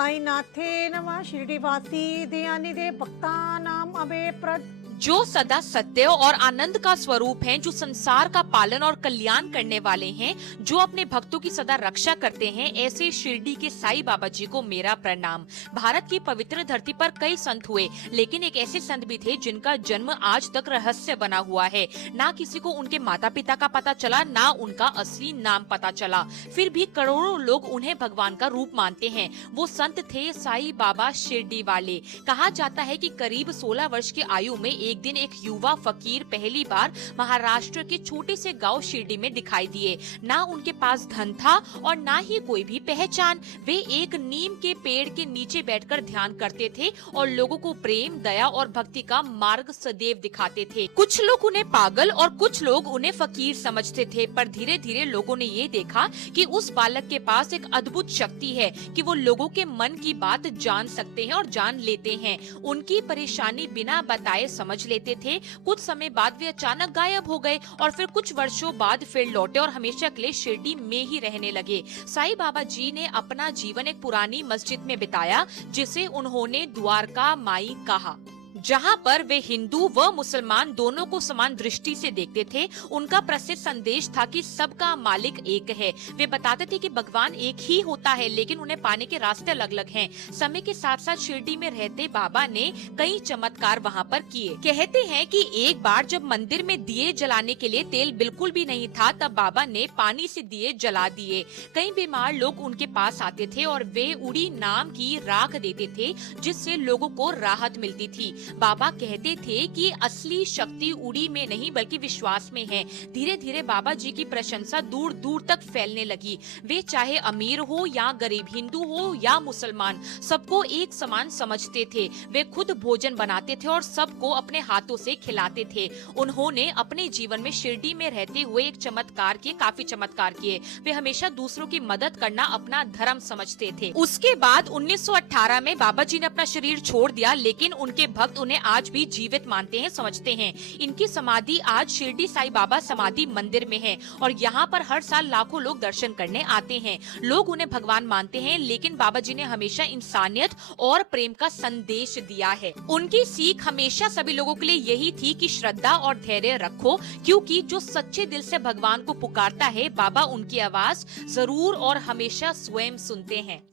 साईनाथे नमः शिरडीवासी दयानिधे दे भक्तानाम अभय प्रद। जो सदा सत्य और आनंद का स्वरूप हैं, जो संसार का पालन और कल्याण करने वाले हैं, जो अपने भक्तों की सदा रक्षा करते हैं, ऐसे शिरडी के साईं बाबा जी को मेरा प्रणाम। भारत की पवित्र धरती पर कई संत हुए, लेकिन एक ऐसे संत भी थे जिनका जन्म आज तक रहस्य बना हुआ है। ना किसी को उनके माता पिता का पता चला, ना उनका असली नाम पता चला, फिर भी करोड़ों लोग उन्हें भगवान का रूप मानते हैं। वो संत थे साईं बाबा शिरडी वाले। कहा जाता है कि करीब 16 वर्ष की आयु में एक दिन एक युवा फकीर पहली बार महाराष्ट्र के छोटे से गांव शिरडी में दिखाई दिए। ना उनके पास धन था और ना ही कोई भी पहचान। वे एक नीम के पेड़ के नीचे बैठकर ध्यान करते थे और लोगों को प्रेम, दया और भक्ति का मार्ग सदैव दिखाते थे। कुछ लोग उन्हें पागल और कुछ लोग उन्हें फकीर समझते थे, पर धीरे धीरे लोगों ने ये देखा कि उस बालक के पास एक अद्भुत शक्ति है कि वो लोगों के मन की बात जान सकते हैं और जान लेते हैं। उनकी परेशानी बिना बताए समझ लेते थे। कुछ समय बाद वे अचानक गायब हो गए और फिर कुछ वर्षों बाद फिर लौटे और हमेशा के लिए शिरडी में ही रहने लगे। साईं बाबा जी ने अपना जीवन एक पुरानी मस्जिद में बिताया, जिसे उन्होंने द्वारका माई कहा, जहाँ पर वे हिंदू व मुसलमान दोनों को समान दृष्टि से देखते थे। उनका प्रसिद्ध संदेश था कि सबका मालिक एक है। वे बताते थे कि भगवान एक ही होता है, लेकिन उन्हें पाने के रास्ते अलग अलग हैं। समय के साथ साथ शिरडी में रहते बाबा ने कई चमत्कार वहाँ पर किए। कहते हैं कि एक बार जब मंदिर में दिए जलाने के लिए तेल बिल्कुल भी नहीं था, तब बाबा ने पानी से दिए जला दिए। कई बीमार लोग उनके पास आते थे और वे उड़ी नाम की राख देते थे, जिससे लोगों को राहत मिलती थी। बाबा कहते थे कि असली शक्ति उड़ी में नहीं बल्कि विश्वास में है। धीरे धीरे बाबा जी की प्रशंसा दूर दूर तक फैलने लगी। वे चाहे अमीर हो या गरीब, हिंदू हो या मुसलमान, सबको एक समान समझते थे। वे खुद भोजन बनाते थे और सबको अपने हाथों से खिलाते थे। उन्होंने अपने जीवन में शिरडी में रहते हुए एक चमत्कार किए, काफी चमत्कार किए। वे हमेशा दूसरों की मदद करना अपना धर्म समझते थे। उसके बाद 1918 में बाबा जी ने अपना शरीर छोड़ दिया, लेकिन उनके भक्त उन्हें आज भी जीवित मानते हैं, समझते हैं। इनकी समाधि आज शिरडी साईं बाबा समाधि मंदिर में है और यहाँ पर हर साल लाखों लोग दर्शन करने आते हैं। लोग उन्हें भगवान मानते हैं, लेकिन बाबा जी ने हमेशा इंसानियत और प्रेम का संदेश दिया है। उनकी सीख हमेशा सभी लोगों के लिए यही थी कि श्रद्धा और धैर्य रखो, क्योंकि जो सच्चे दिल से भगवान को पुकारता है, बाबा उनकी आवाज जरूर और हमेशा स्वयं सुनते हैं।